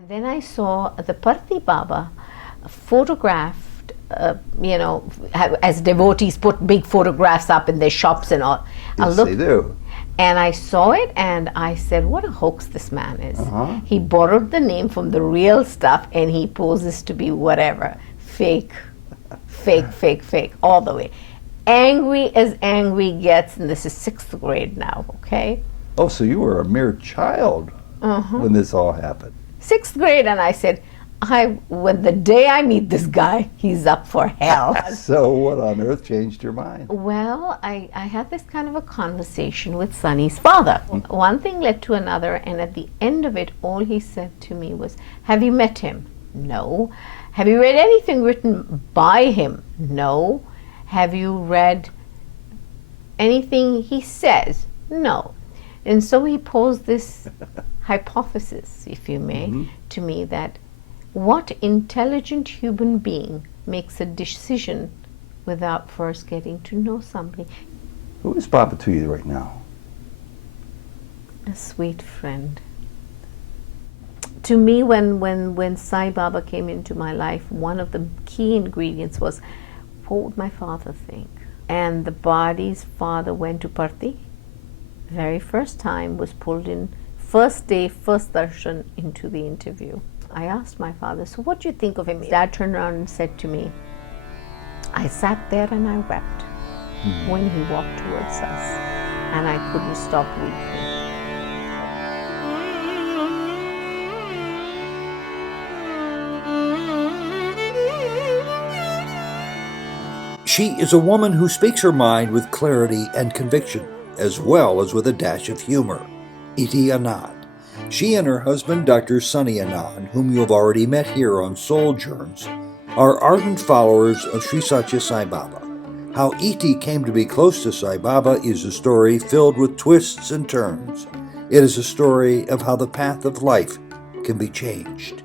And then I saw the Parthi Baba photographed, as devotees put big photographs up in their shops and all. Yes, they do. And I saw it and I said, what a hoax this man is. He borrowed the name from the real stuff and he poses to be whatever. Fake, all the way. Angry as angry gets, and this is 6th grade now, okay? Oh, so you were a mere child when this all happened. 6th grade, and I said, when the day I meet this guy, he's up for hell. So what on earth changed your mind? Well, I had this kind of a conversation with Sonny's father. One thing led to another, and at the end of it, all he said to me was, have you met him? No. Have you read anything written by him? No. Have you read anything he says? No. And so he posed this hypothesis, if you may, to me that what intelligent human being makes a decision without first getting to know somebody? Who is Baba to you right now? A sweet friend. To me, when Sai Baba came into my life, one of the key ingredients was, what would my father think? And the body's father went to Parthi. Very first time was pulled in, first day, first darshan into the interview. I asked my father, so what do you think of him? Dad turned around and said to me, I sat there and I wept when he walked towards us, and I couldn't stop weeping. She is a woman who speaks her mind with clarity and conviction, as well as with a dash of humor. Iti Anand. She and her husband, Dr. Sunny Anand, whom you have already met here on Souljourns, are ardent followers of Sri Sathya Sai Baba. How Iti came to be close to Sai Baba is a story filled with twists and turns. It is a story of how the path of life can be changed.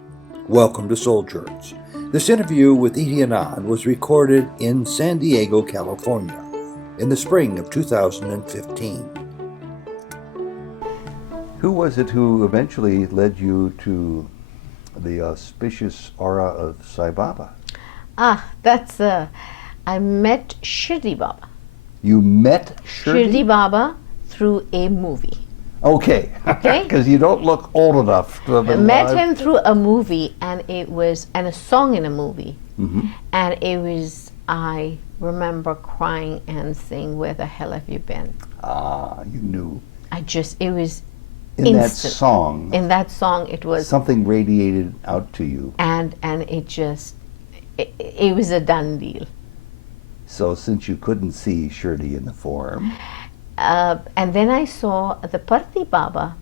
Welcome to Souljourns. This interview with Iti Anand was recorded in San Diego, California, in the spring of 2015. Who was it who eventually led you to the auspicious aura of Sai Baba? That's, I met Shirdi Baba. You met Shirdi? Shirdi Baba through a movie. Okay, because you don't look old enough to have been Met alive. him through a movie, and a song in a movie. And it was, I remember crying and saying, where the hell have you been? You knew. It was in instant. In that song, it was something radiated out to you. And it was a done deal. So since you couldn't see Shirdi in the form, and then I saw the Parthi Baba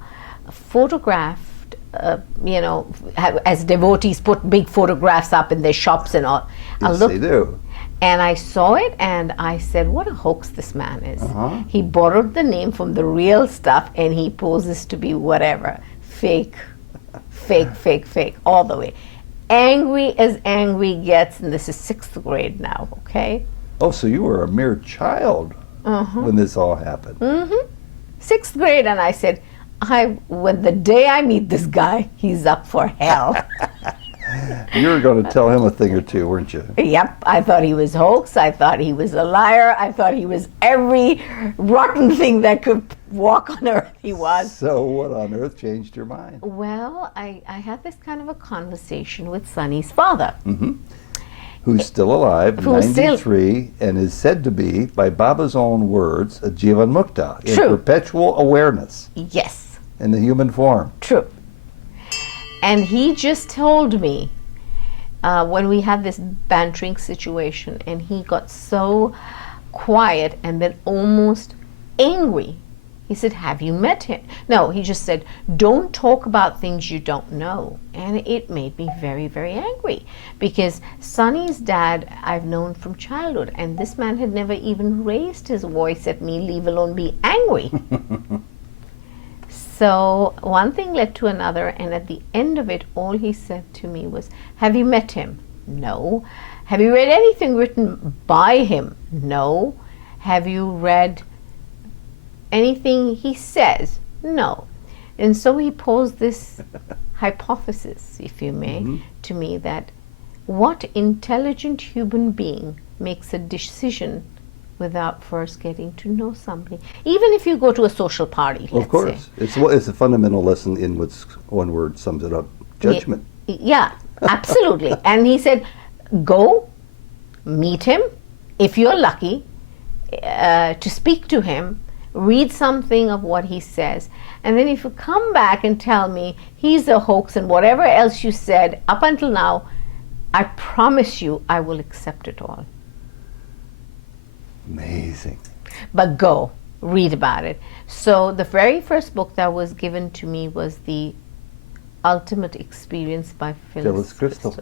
photographed, as devotees put big photographs up in their shops and all. yes, they do. And I saw it and I said, what a hoax this man is. He borrowed the name from the real stuff and he poses to be whatever. Fake, all the way. Angry as angry gets, and this is 6th grade now, okay? Oh, so you were a mere child when this all happened. 6th grade, and I said, when the day I meet this guy, he's up for hell. You were going to tell him a thing or two, weren't you? Yep, I thought he was hoax, I thought he was a liar, I thought he was every rotten thing that could walk on earth, he was. So what on earth changed your mind? Well, I had this kind of a conversation with Sonny's father. Who's still alive, Who's 93, and is said to be, by Baba's own words, a Jivan Mukta, in True. perpetual awareness Yes. in the human form. True. And he just told me, when we had this bantering situation, and he got so quiet and then almost angry. He said, have you met him? No, he just said, don't talk about things you don't know. And it made me very, very angry, because Sonny's dad I've known from childhood, and this man had never even raised his voice at me, leave alone be angry. So one thing led to another, and at the end of it, all he said to me was, have you met him? No. Have you read anything written by him? No. Have you read anything he says? No. And so he posed this hypothesis, if you may, to me that what intelligent human being makes a decision without first getting to know somebody? Even if you go to a social party, let's Of course. say. It's a fundamental lesson in what's one word sums it up: judgment. Yeah, absolutely. And he said, go meet him if you're lucky to speak to him, read something of what he says, and then if you come back and tell me he's a hoax and whatever else you said up until now, I promise you I will accept it all. Amazing. But go read about it. So the very first book that was given to me was The Ultimate Experience by Phyllis Crystal.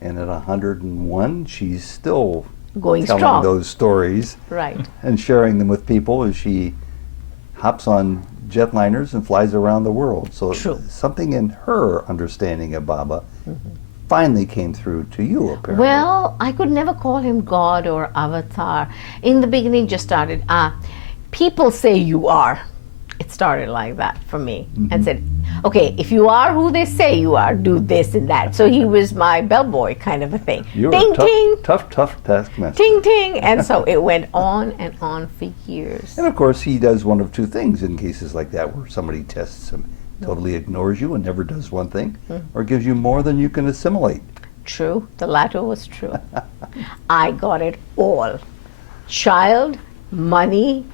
And at 101, she's still Going telling strong. those stories Right. and sharing them with people as she hops on jetliners and flies around the world. So True. something in her understanding of Baba finally came through to you, apparently. Well, I could never call him God or Avatar. In the beginning, just started, people say you are. It started like that for me. And said, okay, if you are who they say you are, do this and that. So he was my bellboy kind of a thing. You're Ding, a tough, ting, tough taskmaster. ting, ting. And so it went on and on for years. And of course, he does one of two things in cases like that, where somebody tests him, totally ignores you and never does one thing, or gives you more than you can assimilate. True, the latter was true. I got it all. Child, money,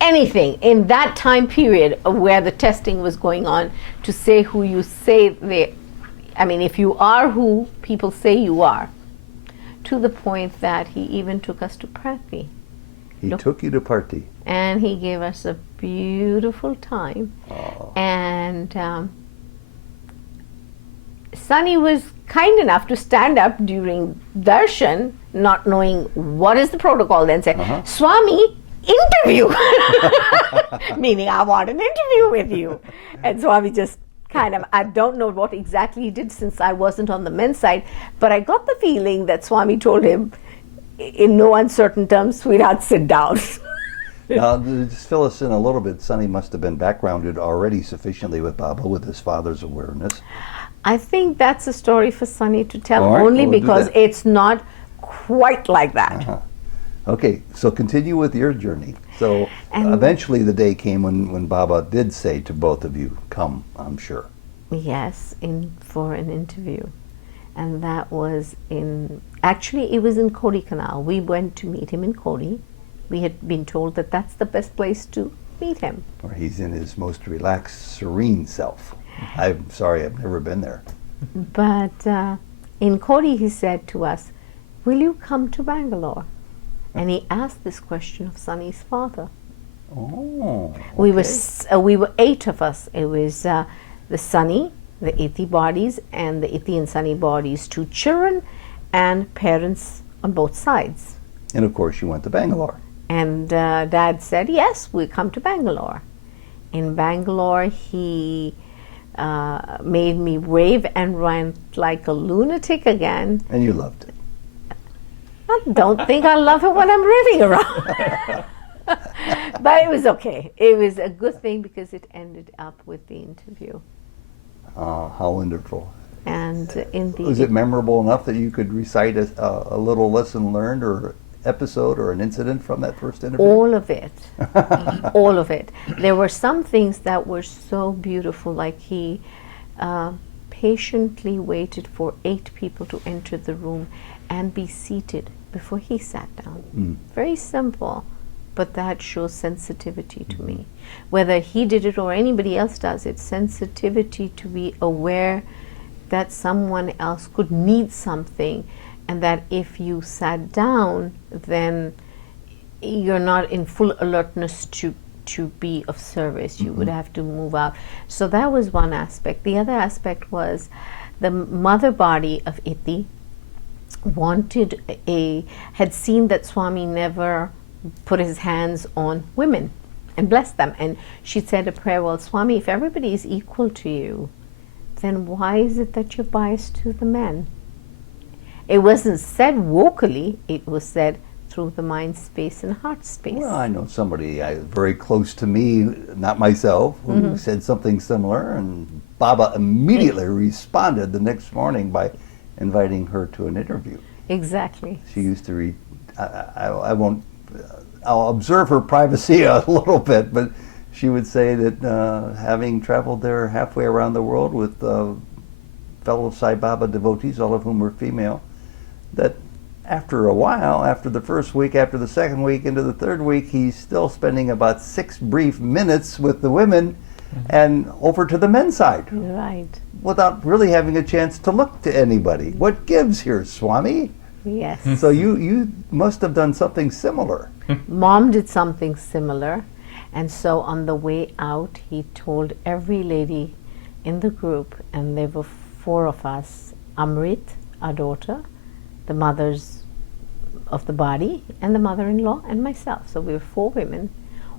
anything in that time period of where the testing was going on to say who you say they, I mean, if you are who people say you are, to the point that he even took us to party. He took you to party. And he gave us a beautiful time. Oh. And Sunny was kind enough to stand up during darshan, not knowing what is the protocol, then said, Swami, interview. Meaning, I want an interview with you. And Swami just kind of, I don't know what exactly he did since I wasn't on the men's side, but I got the feeling that Swami told him, in no uncertain terms, sweetheart, sit down. Now, just fill us in a little bit. Sonny must have been backgrounded already sufficiently with Baba, with his father's awareness. I think that's a story for Sunny to tell, All right, only we'll do because that. it's not quite like that. Okay, so continue with your journey. So And- eventually the day came when Baba did say to both of you, come, I'm sure. Yes, for an interview. And that was actually it was in Kodaikanal. We went to meet him in Kodi. We had been told that that's the best place to meet him. Or he's in his most relaxed, serene self. I'm sorry, I've never been there. But in Kodi he said to us, will you come to Bangalore? And he asked this question of Sunny's father. Oh, We were okay. we were 8 of us. It was the Sunny, the Iti bodies, and the Iti and Sunny bodies, 2 children, and parents on both sides. And of course you went to Bangalore. And Dad said, yes, we come to Bangalore. In Bangalore, he made me rave and rant like a lunatic again. And you loved it. I don't think I love it when I'm raving around. But it was okay. It was a good thing because it ended up with the interview. How wonderful. And in the Was it memorable enough that you could recite a little lesson learned or episode or an incident from that first interview? all of it, all of it. There were some things that were so beautiful, like he patiently waited for 8 people to enter the room and be seated before he sat down. Very simple, but that shows sensitivity to me. Whether he did it or anybody else does it, sensitivity to be aware that someone else could need something, and that if you sat down, then you're not in full alertness to be of service. You would have to move out. So that was one aspect. The other aspect was the mother body of Iti had seen that Swami never put his hands on women and blessed them. And she said a prayer, well, Swami, if everybody is equal to you, then why is it that you're biased to the men? It wasn't said vocally, it was said through the mind space and heart space. Well, I know somebody very close to me, not myself, who said something similar, and Baba immediately responded the next morning by inviting her to an interview. Exactly. She used to read, I won't, I'll observe her privacy a little bit, but she would say that having traveled there halfway around the world with fellow Sai Baba devotees, all of whom were female, that after a while, after the first week, after the second week, into the third week, he's still spending about 6 brief minutes with the women and over to the men's side. Right. Without really having a chance to look to anybody. What gives here, Swami? Yes. So you must have done something similar. Mom did something similar, and so on the way out, he told every lady in the group, and there were 4 of us, Amrit, our daughter, the mothers of the body, and the mother-in-law, and myself. So we were 4 women.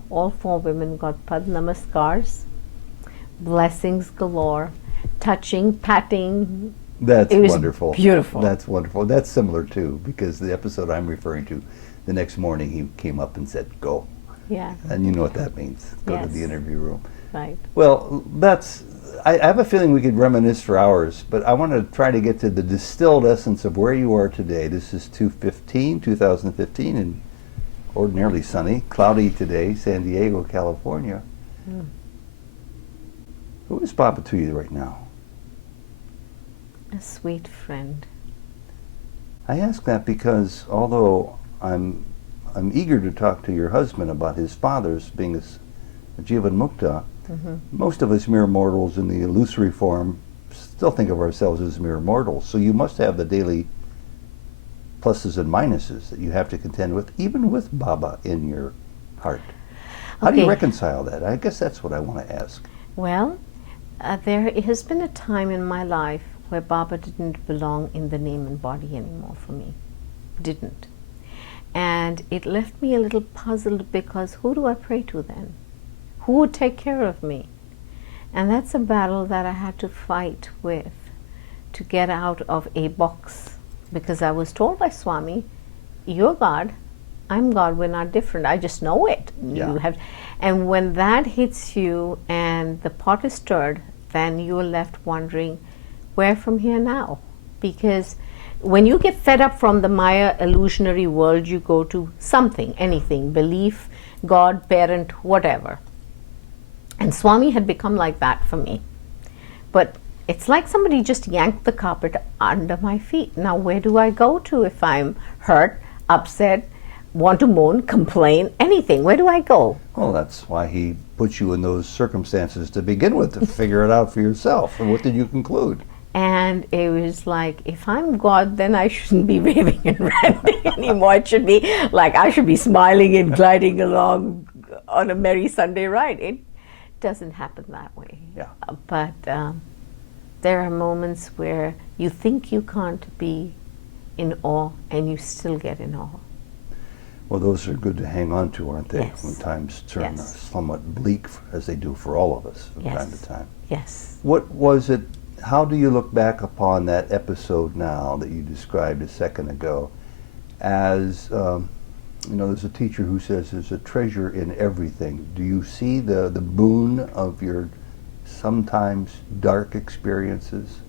All 4 women got Pad Namaskars, blessings galore, touching, patting. That's It was wonderful. beautiful. That's wonderful. That's similar too, because the episode I'm referring to, the next morning he came up and said, "Go." Yeah, And you know what that means. Go to Yes. the interview room. right. Well, I have a feeling we could reminisce for hours, but I want to try to get to the distilled essence of where you are today. This is 2015, and ordinarily sunny, cloudy today, San Diego, California. Who is Baba to you right now? A sweet friend. I ask that because although I'm eager to talk to your husband about his father's being a Jivan Mukta, most of us mere mortals in the illusory form still think of ourselves as mere mortals. So you must have the daily pluses and minuses that you have to contend with, even with Baba in your heart. How do you Okay. reconcile that? I guess that's what I want to ask. Well, there has been a time in my life where Baba didn't belong in the name and body anymore for me. Didn't. And it left me a little puzzled, because who do I pray to then? Who would take care of me? And that's a battle that I had to fight with to get out of a box, because I was told by Swami, "You're God, I'm God, we're not different. I just know it." Yeah. And when that hits you and the pot is stirred, then you're left wondering, where from here now? Because when you get fed up from the Maya illusionary world, you go to something, anything, belief, God, parent, whatever. And Swami had become like that for me. But it's like somebody just yanked the carpet under my feet. Now, where do I go to if I'm hurt, upset, want to moan, complain, anything? Where do I go? Well, that's why he put you in those circumstances to begin with, to figure it out for yourself. And what did you conclude? And it was like, if I'm God, then I shouldn't be raving and ranting anymore. It should be like I should be smiling and gliding along on a merry Sunday ride. It doesn't happen that way. Yeah. But there are moments where you think you can't be in awe, and you still get in awe. Well, those are good to hang on to, aren't they? Yes. When times turn Yes. somewhat bleak, as they do for all of us from Yes. time to time. Yes. What was it, how do you look back upon that episode now that you described a second ago as, there's a teacher who says there's a treasure in everything. Do you see the boon of your sometimes dark experiences?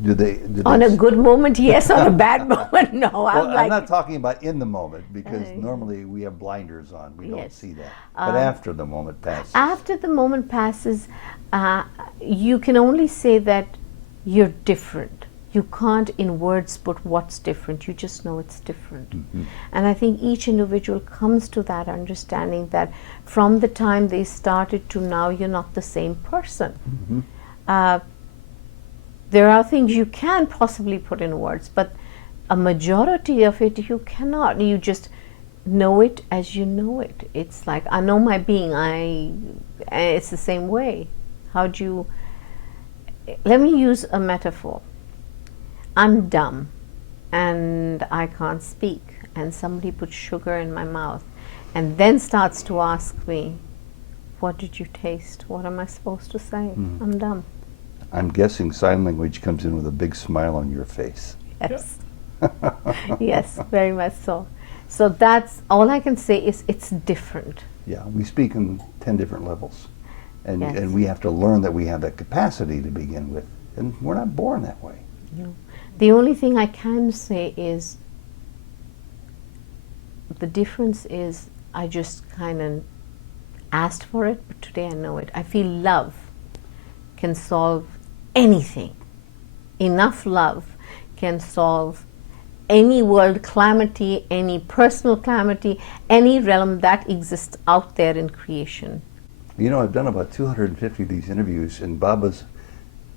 Do they On a good moment, yes. On a bad moment, no. Well, I'm not talking about in the moment, because normally we have blinders on. We don't Yes. see that. But after the moment passes. After the moment passes, you can only say that you're different. You can't in words put what's different. You just know it's different. And I think each individual comes to that understanding that from the time they started to now, you're not the same person. There are things you can possibly put in words, but a majority of it you cannot. You just know it as you know it. It's like, I know my being. It's the same way. Let me use a metaphor. I'm dumb and I can't speak, and somebody puts sugar in my mouth and then starts to ask me, "What did you taste?" What am I supposed to say? I'm dumb. I'm guessing sign language comes in with a big smile on your face. Yes. Yes, very much so. So that's all I can say is it's different. Yeah, we speak in 10 different levels. And, Yes. and we have to learn that we have that capacity to begin with. And we're not born that way. No. The only thing I can say is the difference is I just kind of asked for it, but today I know it. I feel love can solve anything. Enough love can solve any world calamity, any personal calamity, any realm that exists out there in creation. You know, I've done about 250 of these interviews, and Baba's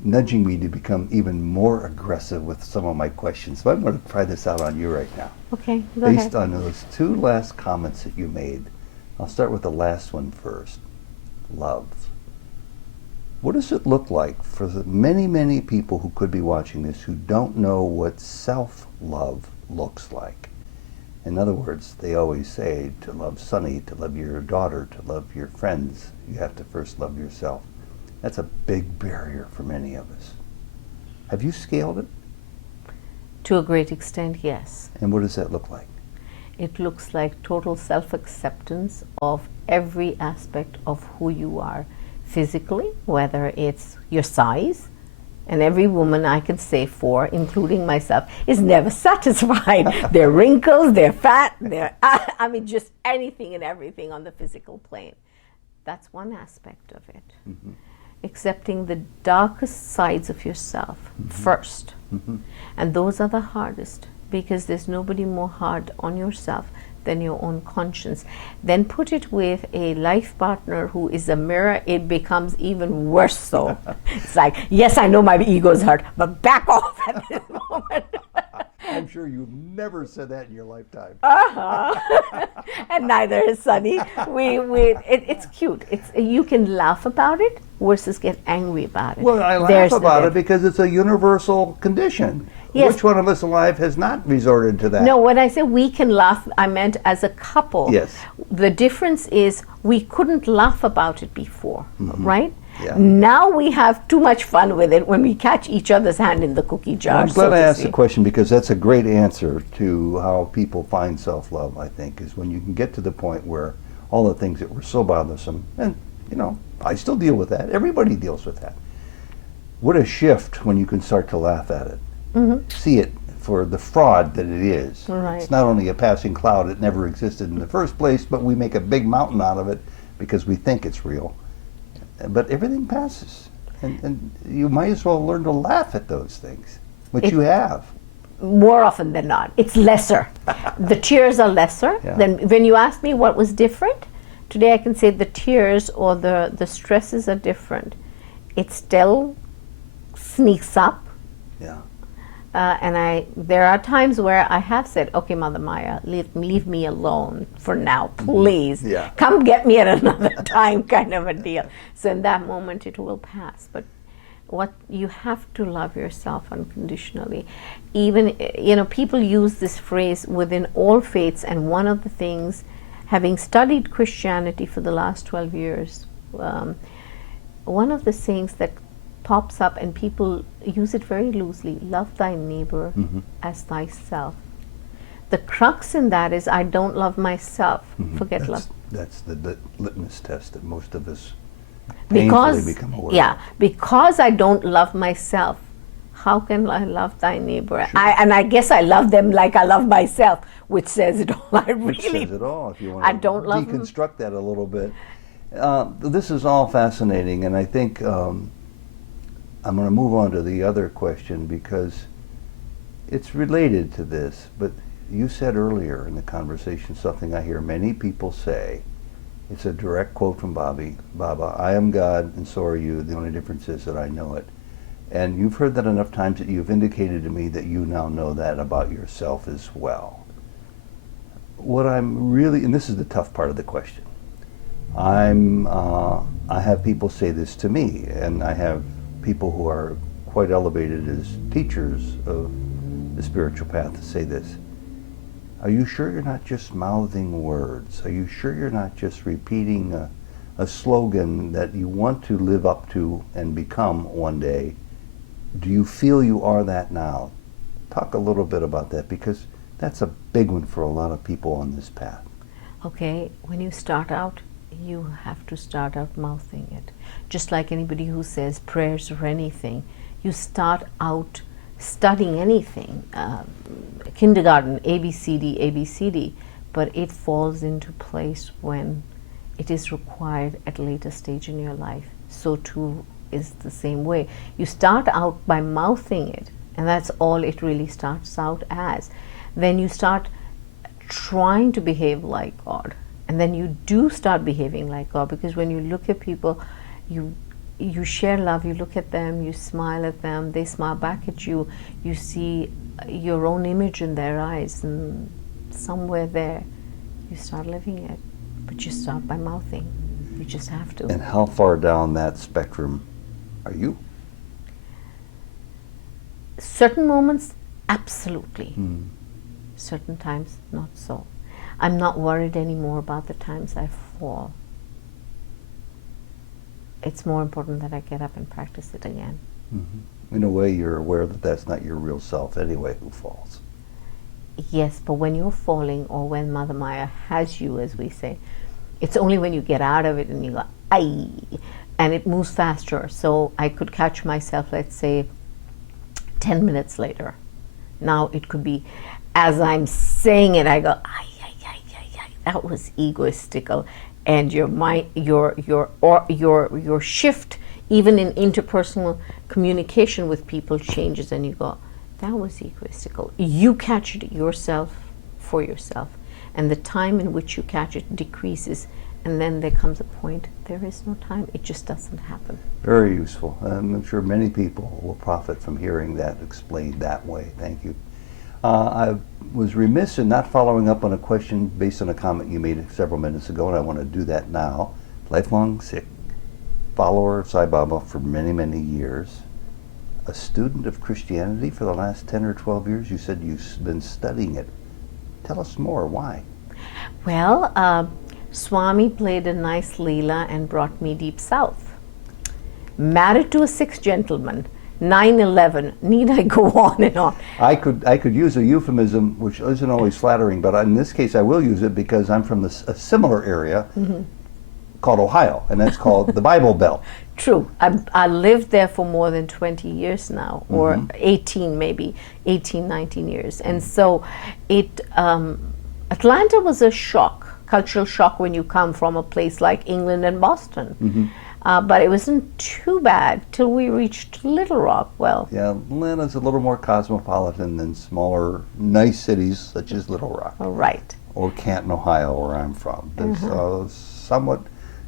nudging me to become even more aggressive with some of my questions. So I'm going to try this out on you right now. Okay, go Based ahead. on those two last comments that you made, I'll start with the last one first. Love. What does it look like for the many, many people who could be watching this who don't know what self-love looks like? In other words, they always say to love Sunny, to love your daughter, to love your friends, you have to first love yourself. That's a big barrier for many of us. Have you scaled it? To a great extent, yes. And what does that look like? It looks like total self-acceptance of every aspect of who you are physically, whether it's your size, and every woman I can say for, including myself, is never satisfied. They're wrinkles, they're fat, I mean, just anything and everything on the physical plane. That's one aspect of it. Mm-hmm. Accepting the darkest sides of yourself first. And those are the hardest, because there's nobody more hard on yourself than your own conscience. Then put it with a life partner who is a mirror, it becomes even worse so. It's like, yes, I know my ego's hurt, but back off at this moment. I'm sure you've never said that in your lifetime. And neither is Sunny. It's cute. You can laugh about it versus get angry about it. Well, I laugh about it because it's a universal condition. Yes. Which one of us alive has not resorted to that? No, when I say we can laugh, I meant as a couple. Yes. The difference is we couldn't laugh about it before, right? Yeah. Now we have too much fun with it when we catch each other's hand in the cookie jar. I'm glad so I to asked say. the question because that's a great answer to how people find self-love, I think, is when you can get to the point where all the things that were so bothersome, and, you know, I still deal with that. Everybody deals with that. What a shift when you can start to laugh at it. See it for the fraud that it is. Right. It's not only a passing cloud, it never existed in the first place, but we make a big mountain out of it because we think it's real. But everything passes. And you might as well learn to laugh at those things, which you have. More often than not. It's lesser. The tears are lesser. Yeah. Then when you ask me what was different, today I can say the tears or the stresses are different. It still sneaks up. Yeah. And there are times where I have said, okay, Mother Maya, leave me alone for now, please. Yeah. Come get me at another time, kind of a deal. So in that moment, it will pass. But what you have to love yourself unconditionally. Even, people use this phrase within all faiths, and one of the things, having studied Christianity for the last 12 years, one of the sayings that pops up and people use it very loosely, love thy neighbor as thyself. The crux in that is I don't love myself. Forget love. That's the litmus test that most of us painfully become aware of. Because I don't love myself, how can I love thy neighbor? I guess I love them like I love myself, which says it all. Which says it all, if you want I to don't love them. deconstruct that a little bit. This is all fascinating, and I think I'm going to move on to the other question because it's related to this, but you said earlier in the conversation something I hear many people say. It's a direct quote from Baba, I am God and so are you. The only difference is that I know it. And you've heard that enough times that you've indicated to me that you now know that about yourself as well. What I'm really, and this is the tough part of the question, I have people say this to me, and I have people who are quite elevated as teachers of the spiritual path to say this. Are you sure you're not just mouthing words? Are you sure you're not just repeating a slogan that you want to live up to and become one day? Do you feel you are that now? Talk a little bit about that, because that's a big one for a lot of people on this path. Okay, when you start out, you have to start out mouthing it. Just like anybody who says prayers or anything, you start out studying anything, kindergarten, ABCD, ABCD, but it falls into place when it is required at a later stage in your life. So too is the same way. You start out by mouthing it, and that's all it really starts out as. Then you start trying to behave like God, and then you do start behaving like God, because when you look at people, you share love, you look at them, you smile at them, they smile back at you, you see your own image in their eyes, and somewhere there you start living it. But you start by mouthing. You just have to. And how far down that spectrum are you? Certain moments, absolutely. Certain times, not so. I'm not worried anymore about the times I fall. It's more important that I get up and practice it again. In a way, you're aware that that's not your real self anyway who falls. Yes, but when you're falling, or when Mother Maya has you, as we say, it's only when you get out of it and you go, "Ay," and it moves faster. So I could catch myself, let's say, 10 minutes later. Now it could be, as I'm saying it, I go, "Ay, ay, ay, ay, ay." That was egoistical, and your mind, your shift, even in interpersonal communication with people, changes, and you go, "That was egoistical." You catch it yourself for yourself, and the time in which you catch it decreases, and then there comes a point, there is no time, it just doesn't happen. Very useful. I'm sure many people will profit from hearing that explained that way. Thank you. I was remiss in not following up on a question based on a comment you made several minutes ago, and I want to do that now. Lifelong Sikh, follower of Sai Baba for many, many years, a student of Christianity for the last 10 or 12 years. You said you've been studying it. Tell us more. Why? Well, Swami played a nice Leela and brought me deep south. Married to a Sikh gentleman, 9/11. Need I go on and on? I could use a euphemism, which isn't always flattering, but in this case I will use it because I'm from a similar area called Ohio, and that's called the Bible Belt. True. I lived there for more than 20 years now, or 18 maybe, 18, 19 years. And so Atlanta was a shock, cultural shock when you come from a place like England and Boston. But it wasn't too bad till we reached Little Rock. Well, yeah, Atlanta's a little more cosmopolitan than smaller, nice cities such as Little Rock. Right. Or Canton, Ohio, where I'm from. There's somewhat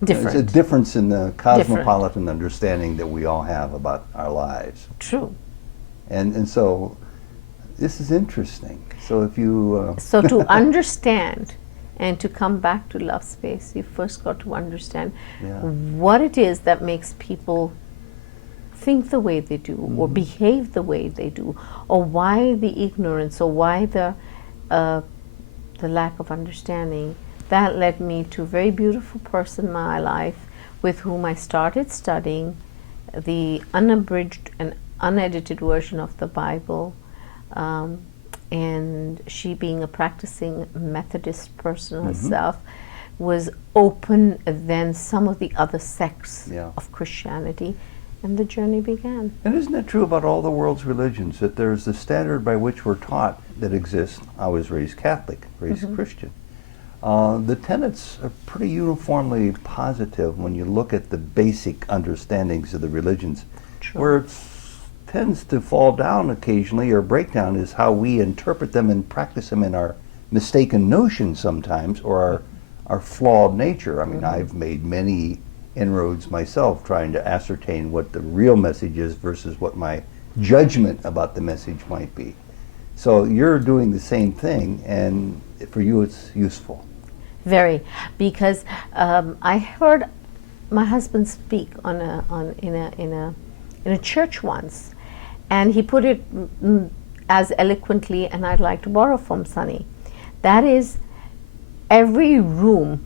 Different. There's a difference in the cosmopolitan understanding that we all have about our lives. True. And so this is interesting. So if you So to understand and to come back to love space, you first got to understand what it is that makes people think the way they do, or behave the way they do, or why the ignorance, or why the lack of understanding. That led me to a very beautiful person in my life with whom I started studying the unabridged and unedited version of the Bible. And she, being a practicing Methodist person herself, was open than some of the other sects of Christianity, and the journey began. And isn't it true about all the world's religions that there's the standard by which we're taught that exists? I was raised Catholic, raised Christian. The tenets are pretty uniformly positive when you look at the basic understandings of the religions. True. Where it tends to fall down occasionally or break down is how we interpret them and practice them in our mistaken notions sometimes, or our flawed nature. I mean, I've made many inroads myself trying to ascertain what the real message is versus what my judgment about the message might be. So you're doing the same thing, and for you it's useful. Very, because I heard my husband speak in a church once, and he put it as eloquently, and I'd like to borrow from Sunny. That is, every room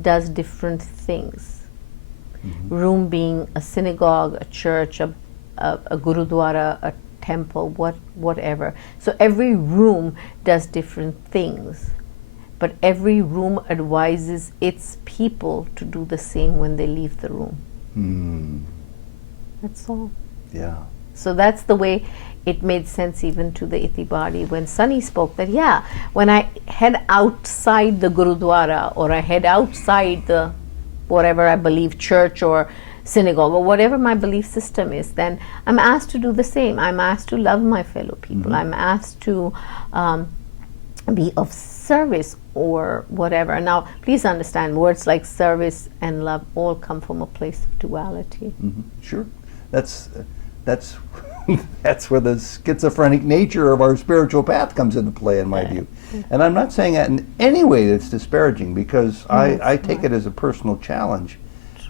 does different things. Room being a synagogue, a church, a gurudwara, a temple, whatever. So every room does different things, but every room advises its people to do the same when they leave the room. That's all. Yeah. So that's the way it made sense even to the Iti body when Sunny spoke that, yeah, when I head outside the Gurudwara or I head outside the whatever I believe, church or synagogue or whatever my belief system is, then I'm asked to do the same. I'm asked to love my fellow people. I'm asked to be of service or whatever. Now, please understand, words like service and love all come from a place of duality. Sure. That's that's where the schizophrenic nature of our spiritual path comes into play, in my view. And I'm not saying that in any way that's disparaging, because I take it as a personal challenge.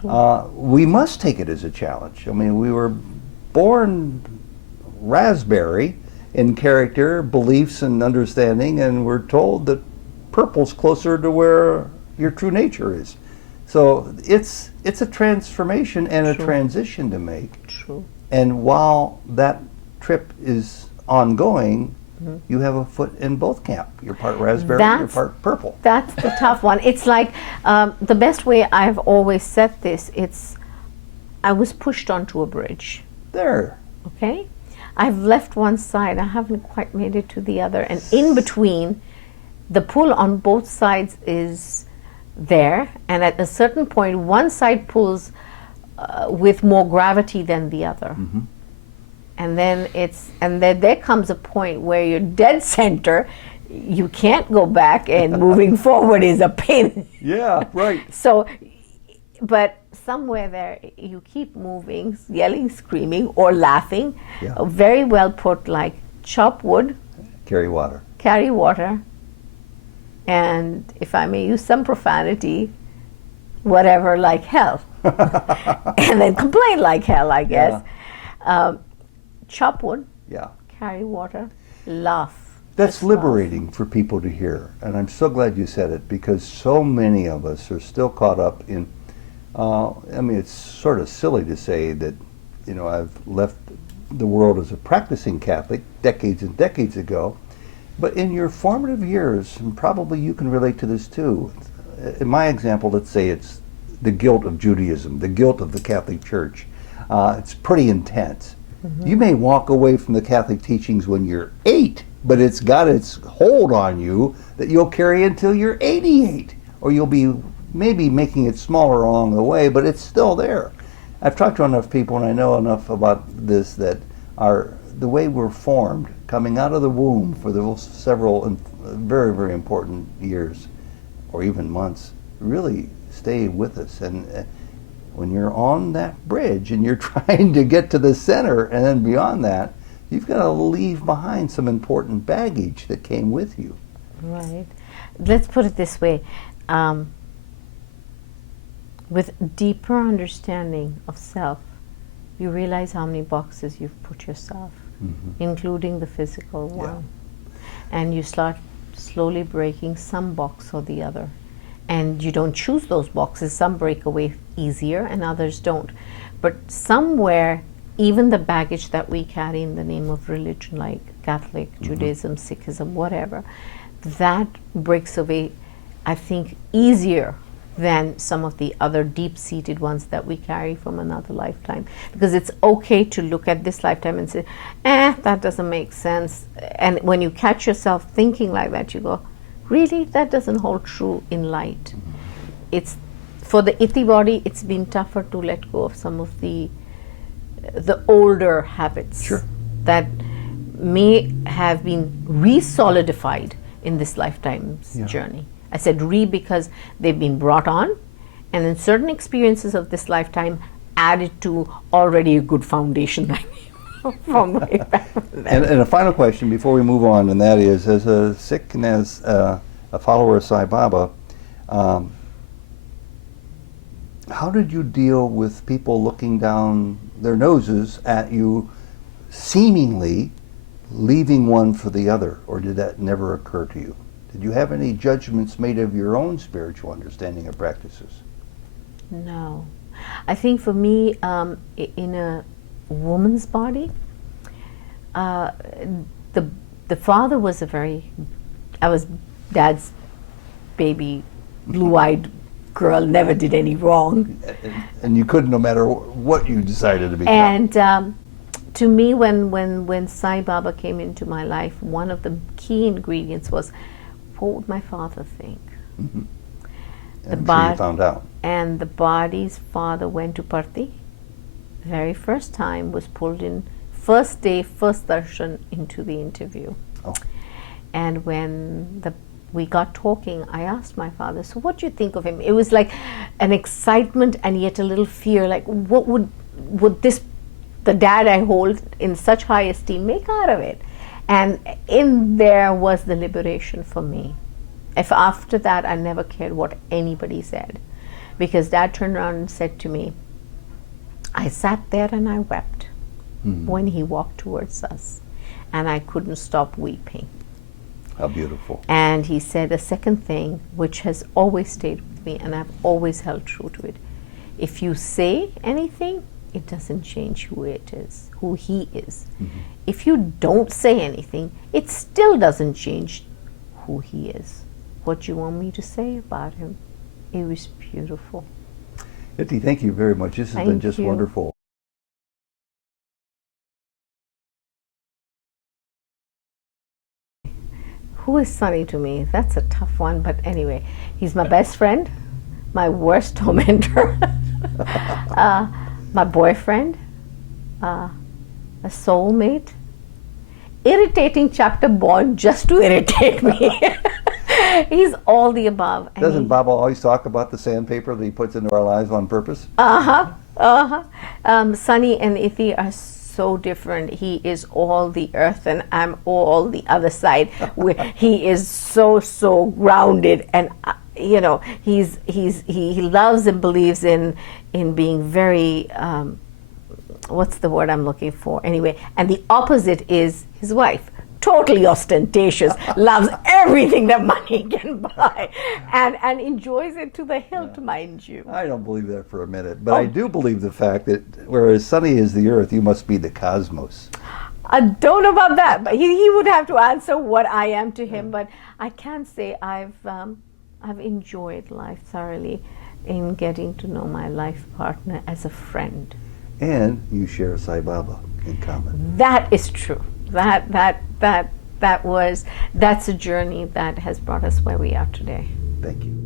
We must take it as a challenge. I mean, we were born raspberry in character, beliefs, and understanding, and we're told that purple's closer to where your true nature is. So it's a transformation and a transition to make. True. And while that trip is ongoing, you have a foot in both camp. You're part raspberry, you're part purple. That's the tough one. It's like the best way I've always said this, I was pushed onto a bridge. There. Okay? I've left one side, I haven't quite made it to the other. And in between, the pull on both sides is there. And at a certain point, one side pulls with more gravity than the other. And then there comes a point where you're dead center, you can't go back, and moving forward is a pain. Yeah, right. So, but somewhere there you keep moving, yelling, screaming, or laughing. Yeah. Very well put, like chop wood, Carry water. carry water, and if I may use some profanity, whatever, like hell. And then complain like hell, I guess. Chop wood, Yeah. carry water, laugh. That's Just laugh. liberating for people to hear. And I'm so glad you said it, because so many of us are still caught up in, I mean, it's sort of silly to say that, you know, I've left the world as a practicing Catholic decades and decades ago, but in your formative years, and probably you can relate to this too, in my example, let's say it's the guilt of Judaism, the guilt of the Catholic Church. It's pretty intense. You may walk away from the Catholic teachings when you're 8, but it's got its hold on you that you'll carry until you're 88, or you'll be maybe making it smaller along the way, but it's still there. I've talked to enough people, and I know enough about this, that the way we're formed, coming out of the womb for those several very, very important years, or even months, really stay with us. And when you're on that bridge and you're trying to get to the center and then beyond that, you've got to leave behind some important baggage that came with you. Right. Let's put it this way. With deeper understanding of self, you realize how many boxes you've put yourself, including the physical one. And you start slowly breaking some box or the other. And you don't choose those boxes. Some break away easier and others don't. But somewhere, even the baggage that we carry in the name of religion, like Catholic, Judaism, Sikhism, whatever, that breaks away, I think, easier than some of the other deep-seated ones that we carry from another lifetime. Because it's okay to look at this lifetime and say, that doesn't make sense. And when you catch yourself thinking like that, you go, really? That doesn't hold true in light. It's, for the Iti body, it's been tougher to let go of some of the older habits that may have been re-solidified in this lifetime's journey. I said because they've been brought on, and in certain experiences of this lifetime added to already a good foundation from way back then. And a final question before we move on, and that is, as a Sikh and as a follower of Sai Baba, how did you deal with people looking down their noses at you, seemingly leaving one for the other, or did that never occur to you? Did you have any judgments made of your own spiritual understanding or practices? No. I think for me, in a woman's body, uh, the father was I was Dad's baby, blue-eyed girl, never did any wrong. And you couldn't, no matter what you decided to become. And to me, when Sai Baba came into my life, one of the key ingredients was, what would my father think? Mm-hmm. The I'm sure you found out. And the body's father went to Parthi. The very first time was pulled in, first day, first darshan into the interview. Oh. And when we got talking, I asked my father, so what do you think of him? It was like an excitement and yet a little fear, like what would the dad I hold in such high esteem make out of it? And in there was the liberation for me. If after that I never cared what anybody said, because Dad turned around and said to me, I sat there and I wept when he walked towards us, and I couldn't stop weeping. How beautiful. And he said a second thing, which has always stayed with me, and I've always held true to it. If you say anything, it doesn't change who it is, who he is. Mm-hmm. If you don't say anything, it still doesn't change who he is. What do you want me to say about him? It was beautiful. Iti, thank you very much. This has been just wonderful. Who is Sunny to me? That's a tough one, but anyway, he's my best friend, my worst tormentor, my boyfriend, a soulmate, irritating chapter born just to irritate me. He's all the above. Doesn't Baba always talk about the sandpaper that he puts into our lives on purpose? Sunny and Iti are so different. He is all the earth and I'm all the other side. He is so grounded, and he loves and believes in being very what's the word I'm looking for? Anyway, and the opposite is his wife. Totally ostentatious, loves everything that money can buy, and enjoys it to the hilt, mind you. I don't believe that for a minute, but I do believe the fact that whereas Sunny is the earth, you must be the cosmos. I don't know about that, but he would have to answer what I am to him. But I can say I've enjoyed life thoroughly in getting to know my life partner as a friend. And you share Sai Baba in common. That is true. That's a journey that has brought us where we are today. Thank you.